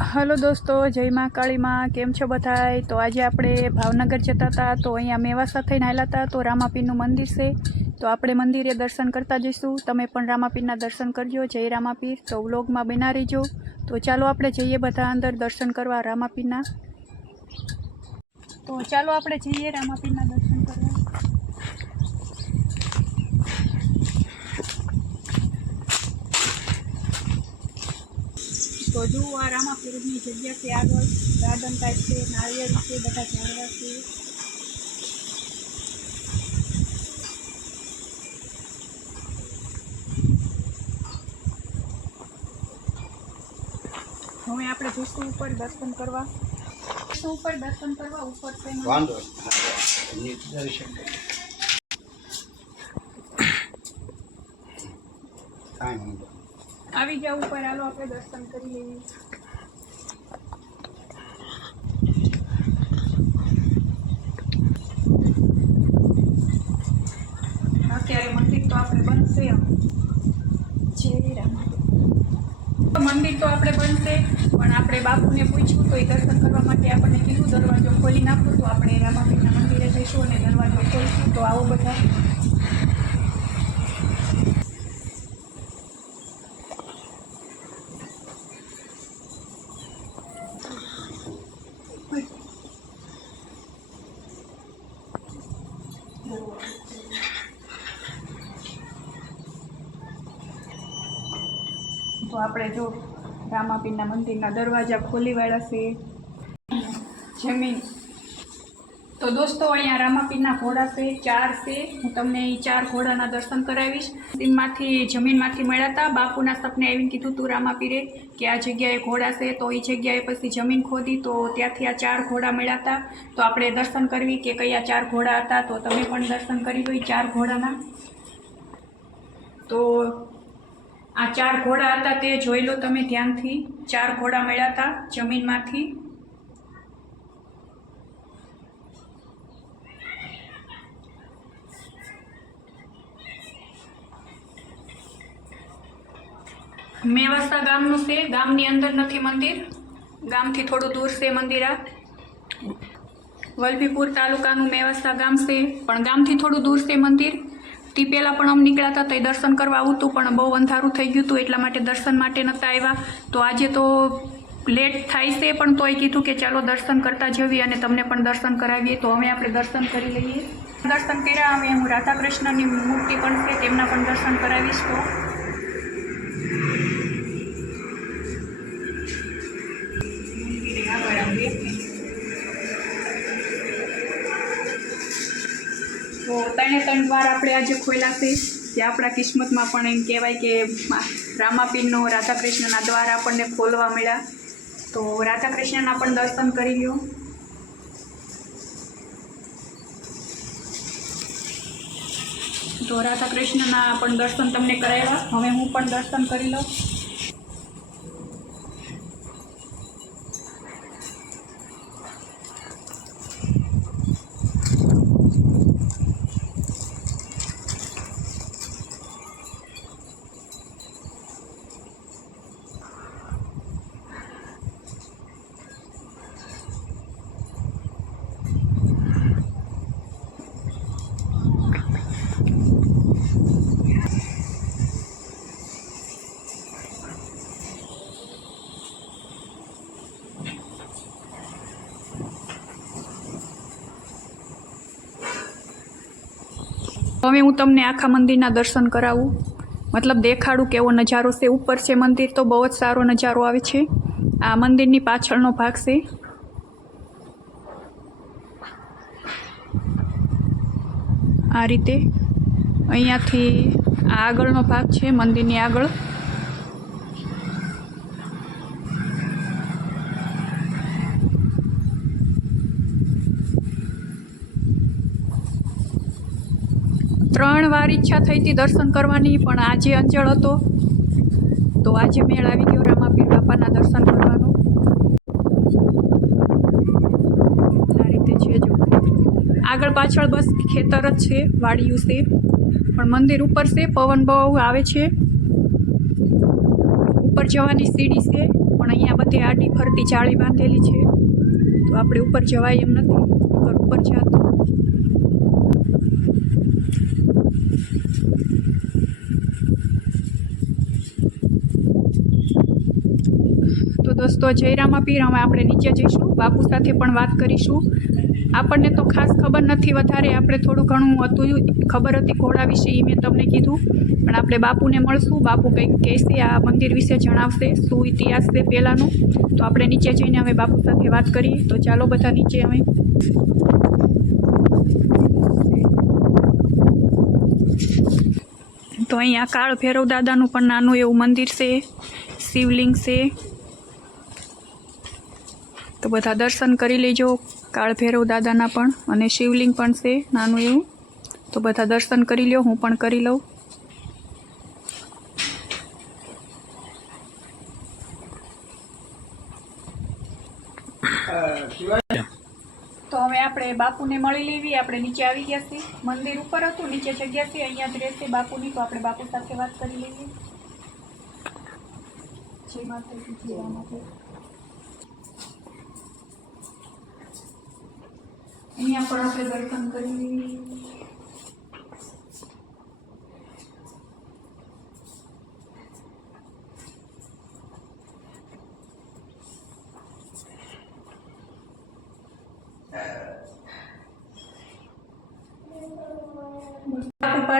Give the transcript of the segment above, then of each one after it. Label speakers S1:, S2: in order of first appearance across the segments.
S1: Hello દોસ્તો, જય મા કાળીમાં કેમ છો બધાય? તો આજે આપણે ભાવનગર જતા હતા, તો અહીંયા મેવાસા થઈને આવેલા હતા, તો રામાપીરનું મંદિર છે. તો આપણે મંદિરે દર્શન કરતા જઈશું. તમે પણ રામાપીરના દર્શન કરજો. જય રામાપીર. તો વ્લોગમાં બના રહીજો. તો ચાલો આપણે જઈએ બધા અંદર દર્શન કરવા રામાપીરના. તો ચાલો આપણે જઈએ રામાપીરના દર્શન કરવા. તો જુઓ આ રામાપીરની જગ્યા છે આગળ ગાર્ડન ટાઈપ છે નાળિયેર છે, બધા ઝાડવા છે. હવે આપણે જઈશું ઉપર દર્શન કરવા. ઉપર દર્શન કરવા ઉપર
S2: દર્શન. કાંઈ.
S1: આવી જાવ ઉપર હાલો આપણે દર્શન કરી લઈએ. અત્યારે મંદિર તો આપણે બનશે મંદિર તો આપણે બનશે પણ આપણે બાપુને પૂછ્યું તો એ દર્શન કરવા માટે આપણને કીધું દરવાજો ખોલી નાખો તો આપણે રામાપીરના મંદિરે જઈશું અને દરવાજો ખોલીશું તો આવો બધા તો આપણે જો રામાપીરના મંદિરના દરવાજા ખોલી વાળા છે. જમીન. તો દોસ્તો, અહીંયા રામાપીરના ઘોડા છે, ચાર છે. હું તમને એ ચાર ઘોડાના દર્શન કરાવીશ. તેમાંથી જમીનમાંથી મળ્યા હતા. બાપુના સપને આવીને કીધું તું રામાપીરે કે આ જગ્યાએ ઘોડા છે, તો એ જગ્યાએ પછી જમીન ખોદી. તો ત્યાંથી આ ચાર ઘોડા મળ્યા હતા. તો આપણે દર્શન કરવી કે કયા ચાર ઘોડા હતા, તો તમે પણ દર્શન કરી દો ચાર ઘોડાના. તો આ ચાર ઘોડા હતા તે જોઈ લો તમે ધ્યાનથી. ચાર ઘોડા મળ્યા હતા જમીનમાંથી. મેવાસા ગામનું છે, ગામની અંદર નથી મંદિર. ગામથી થોડું દૂર છે મંદિર આ. વલભીપુર તાલુકાનું મેવાસા ગામ છે, પણ ગામથી થોડું દૂર છે મંદિર. તે પહેલાં પણ અમે નીકળ્યા હતા તો એ દર્શન કરવા આવું હતું, પણ બહુ અંધારું થઈ ગયું હતું, એટલા માટે દર્શન માટે નહોતા આવ્યા. તો આજે તો લેટ થાય છે, પણ તોય કીધું કે ચાલો દર્શન કરતા જઈએ અને તમને પણ દર્શન કરાવીએ. તો અમે આપણે દર્શન કરી લઈએ. દર્શન કર્યા, અમે હું રાધા કૃષ્ણની મૂર્તિ પણ છે, તેમના પણ દર્શન કરાવીશ. તો ત્રણે વાર આપણે આજે ખોલ્યા છે જે આપણા કિસ્મતમાં પણ એમ કહેવાય કે રામાપીરનો રાધા કૃષ્ણના દ્વાર આપણને ખોલવા મળ્યા. તો રાધા કૃષ્ણના પણ દર્શન કરી લ્યો. તો રાધા કૃષ્ણના પણ દર્શન તમને કરાવ્યા. હવે હું પણ દર્શન કરી લઉં. હવે હું તમને આખા મંદિરના દર્શન કરાવું. મતલબ દેખાડું કેવો નજારો છે. ઉપર છે મંદિર તો બહુ જ સારો નજારો આવે છે. આ મંદિરની પાછળનો ભાગ છે. આ રીતે અહીંયાથી આ આગળનો ભાગ છે, મંદિરની આગળ. વાર ઈચ્છા થઈ હતી દર્શન કરવાની, પણ આજે અંજળ હતો. તો આજે મેળ આવી ગયો રામાપીર બાપાના દર્શન કરવાનું. આ રીતે છે જો. આગળ પાછળ બસ ખેતર જ છે, વાડિયું છે. પણ મંદિર ઉપર છે, પવન બહુ આવે છે. ઉપર જવાની સીડી છે, પણ અહીંયા બધે આડી ફરતી જાળી બાંધેલી છે. તો આપણે ઉપર જવાય એમ નથી ઉપર જાતું તો જયરામા પીર હવે આપણે નીચે જઈશું. બાપુ સાથે પણ વાત કરીશું. આપણને તો ખાસ ખબર નથી વધારે. આપણે થોડું ઘણું હતું, ખબર હતી ઘોડા વિશે એ મેં તમને કીધું. પણ આપણે બાપુને મળશું. બાપુ કંઈક કહેશે, આ મંદિર વિશે જણાવશે, શું ઇતિહાસ છે પહેલાંનો. તો આપણે નીચે જઈને હવે બાપુ સાથે વાત કરીએ. તો ચાલો બધા નીચે અમે તો અહીંયા કાળ ભૈરવ દાદાનું પણ નાનું એવું મંદિર છે. શિવલિંગ છે. તો બધા દર્શન કરી લેજો કાળ ભૈરવ દાદાના પણ અને શિવલિંગ પણ છે નાનું એવું. તો બધા દર્શન કરી લ્યો, હું પણ કરી લઉં. તો હવે આપણે બાપુને મળી લેવી, આપણે નીચે આવી ગયા છીએ. મંદિર ઉપર હતું, નીચે જગ્યા છે, અહીંયા જ રહેશે બાપુની, તો આપણે બાપુ સાથે વાત કરી લઈએ. જય માતાજી અહીંયા પણ આપણે દર્શન કરી.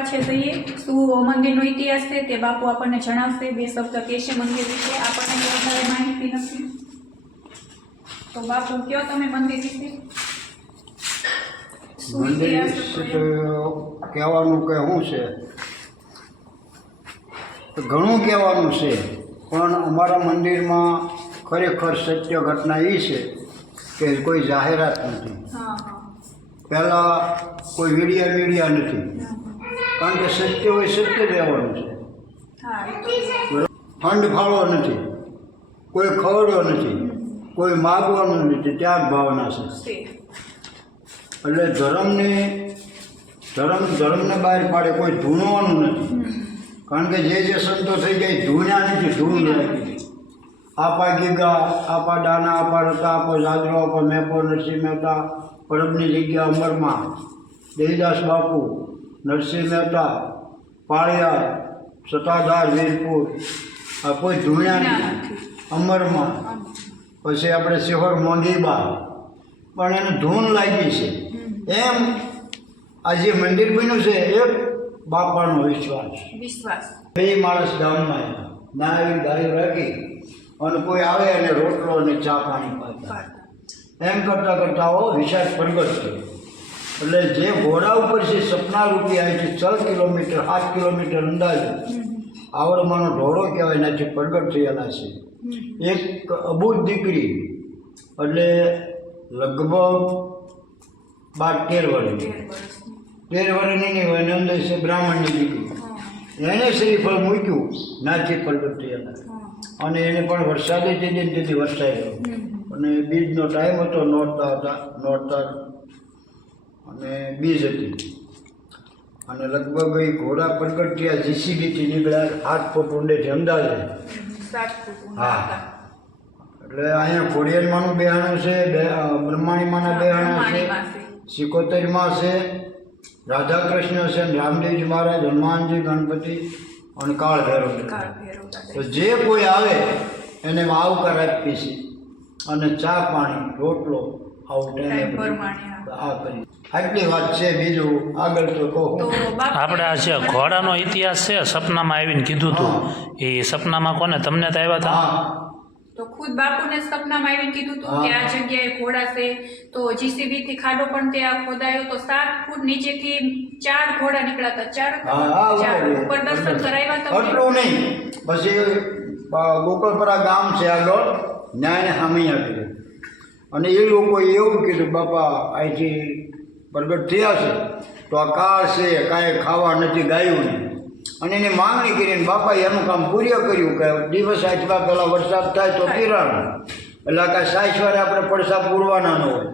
S1: લઈએ છે જઈએ શું મંદિરનો ઇતિહાસ છે તે બાપુ આપણને જણાવશે. બે શબ્દ કહેશે મંદિર વિશે. આપણને વધારે માહિતી નથી. તો બાપુ, કયો તમે મંદિર વિશે
S2: મંદિર કહેવાનું કે શું છે? તો ઘણું કહેવાનું છે પણ અમારા મંદિરમાં ખરેખર સત્ય ઘટના એ છે કે કોઈ જાહેરાત નથી. પહેલાં કોઈ મીડિયા મીડિયા નથી. કારણ કે સત્ય હોય સત્ય રહેવાનું છે. ફંડ ફાળો નથી. કોઈ ખવડો નથી. કોઈ માગવાનું નથી. ત્યાં જ ભાવના છે. એટલે ધર્મને ધર્મ ધર્મને બહાર પાડે કોઈ ધૂણવાનું નથી. કારણ કે જે જે સંતો થઈ જાય ધૂણ્યા નથી ધૂણ લાગી આપા ગીગા આપા દાના આપા રતા આપો જાદરો આપો મેપો નરસિંહ મહેતા પરબની જગ્યા અમરમાં દેવીદાસ બાપુ નરસિંહ મહેતા પાળિયા સતાધાર વીરપુર આ કોઈ ધૂણ્યા નથી. અમરમાં પછી આપણે શિહોર મોંઘીબા પણ એને ધૂન લાગી છે. એમ આ જે મંદિર બન્યું છે એ બાપાનો વિશ્વાસ.
S1: વિશ્વાસ.
S2: બે માણસ ગામમાં આવ્યા. ના એવી ગાડી રાખી અને કોઈ આવે અને રોટલો અને ચા પાણી પાતા. એમ કરતાં કરતાં હો વિશાળ પ્રગટ થયો એટલે જે ઘોડા ઉપર છે સપના રૂપી આવે છે છ કિલોમીટર સાત કિલોમીટર અંદાજે આવડમાંનો ઢોળો કહેવાય એનાથી પ્રગટ થયેલા છે. એક અબૂત દીકરી એટલે લગભગ બાર તેર વર્ષની
S1: તેર વર્ષની
S2: નહીં હોય એની અંદર છે બ્રાહ્મણની દીકરી એને શ્રીફળ મૂક્યું નાથી પ્રગટ થયેલા અને એને પણ વરસાદે તે દિન તેથી વરસાઈ
S1: ગયો.
S2: અને બીજનો ટાઈમ હતો નોરતા હતા નોરતા. અને બીજ હતી. અને લગભગ એ ઘોડા પ્રગટ થયા જીસીબીથી નીકળ્યા આઠ ફૂટ ઊંડેથી અંદાજે. હા. એટલે અહીંયા ખોડિયારમાંનું બેહાણું છે બે બ્રહ્માણીમાંના બેહાણા છે. સિકોતેરમાં છે રાધા કૃષ્ણ છે અને રામદેવજી મહારાજ હનુમાનજી ગણપતિ અને કાળ ભૈરવ. તો જે કોઈ આવે એને આવકાર આપીએ છીએ. અને ચા પાણી રોટલો આવું
S1: ટાઈમ.
S2: આ કરી આટલી વાત છે બીજું આગળ તો કહો.
S3: આપણે આ છે ઘોડાનો ઇતિહાસ છે સપનામાં આવીને કીધું હતું એ સપનામાં કોને? તમને તો આવ્યા હતા?
S2: હા.
S1: તો ખુદ બાપુને સપનામાં આવીને કીધું હતું કે આ જગ્યાએ ઘોડાશે તો જીસીબી થી ખાડો પણ ત્યાં ખોદાયો તો સાત ફૂટ નીચેથી ચાર ઘોડા નીકળ્યા હતા ચાર. ઉપર દર્શન કરાવ્યા હતા
S2: એટલું નહીં. પછી આ ગોકળપરા ગામ છે આગળ ન્યાયને હામી આપી અને એ લોકોએ એવું કીધું બાપા અહીંથી પ્રગટ થયા છે તો આ કાળ છે કાંઈ ખાવા નથી ગાયું. નહીં અને એની માંગણી કરીને બાપાએ એનું કામ પૂર્ય કર્યું કે દિવસ આટલા પહેલાં વરસાદ થાય તો પીરાણ. એટલે કાંઈ સાઈસવારે આપણે પડસા પૂરવાના ન હોય.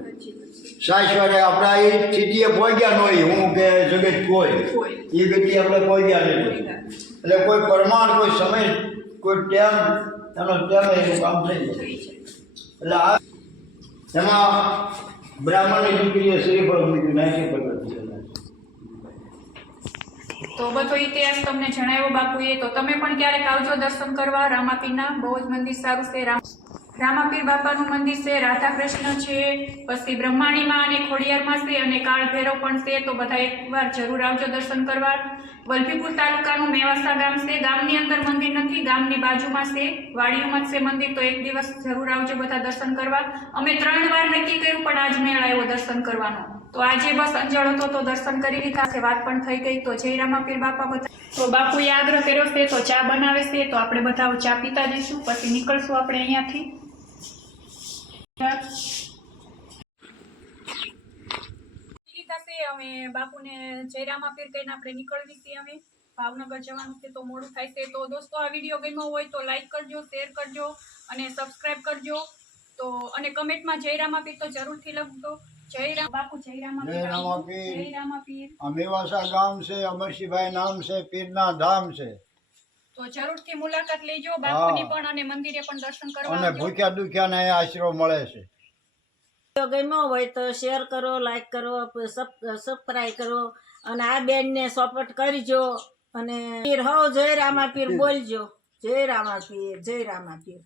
S2: સાઈસવારે આપણે એ સ્થિતિએ પહોંચ્યા ન હોય, હું કે જગત કોઈ. એ ગતિ આપણે પહોંચ્યા નથી. એટલે કોઈ પ્રમાણ, કોઈ સમય, કોઈ ટાઈમ, એનો ટેમ એનું કામ થઈ જાય. એટલે આ એમાં બ્રાહ્મણની દીકરીએ શ્રીફળ મૂક્યું નાખી પગડ
S1: તો બધો ઇતિહાસ તમને જણાવ્યો બાપુએ. તો તમે પણ ક્યારેક આવજો દર્શન કરવા. રામાપીરના બહુ જ મંદિર સારું છે. રામ રામાપીર બાપાનું મંદિર છે. રાધા કૃષ્ણ છે. પછી બ્રહ્માણીમાં અને ખોડિયારમાં છે અને કાળ ભૈરવ પણ છે. તો બધા એકવાર જરૂર આવજો દર્શન કરવા. વલભીપુર તાલુકાનું મેવાસા ગામ છે. ગામની અંદર મંદિર નથી, ગામની બાજુમાં છે. વાડીઓમાં છે મંદિર. તો એક દિવસ જરૂર આવજો બધા દર્શન કરવા. અમે ત્રણ વાર નક્કી કર્યું, પણ આજ મેળ આવ્યો દર્શન કરવાનો. તો આજે બસ અંજળ હતો તો દર્શન કરી લીધા છે વાત પણ થઈ ગઈ. તો જયરામા પીર બાપા બધા. તો બાપુએ આગ્રહ કર્યો છે, તો ચા બનાવે છે, તો આપણે બધા ચા પીતા જઈશું. પછી નીકળશું આપણે અહીંયાથી. અમે બાપુને જયરામા પીર કહીને આપણે નીકળવી છીએ અમે. ભાવનગર જવાનું છે તો મોડું થાય છે. તો દોસ્તો, આ વીડિયો ગમ્યો હોય તો લાઈક કરજો શેર કરજો અને સબસ્ક્રાઈબ કરજો. તો અને કમેન્ટમાં જયરામા રામાપીર તો જરૂરથી લખજો. જય રામ બાપુ જય રામાપીર
S2: જય રામાપીર.
S1: જય રામાપીર
S2: આ મેવાસા ગામ છે અમરસિંહભાઈ નામ છે પીરના ધામ છે.
S1: તો જરૂરથી મુલાકાત લેજો બાપુની પણ અને મંદિરે પણ દર્શન કરવા
S2: અને ભૂખ્યા દુખ્યાને આશરો મળે છે.
S4: ગમ્યો હોય તો શેર કરો લાઈક કરો સબસ્ક્રાઈબ કરો અને આ બેનને સપોર્ટ કરજો અને પીર હો જય રામા પીર બોલજો. જય રામા પીર જય રામાપીર.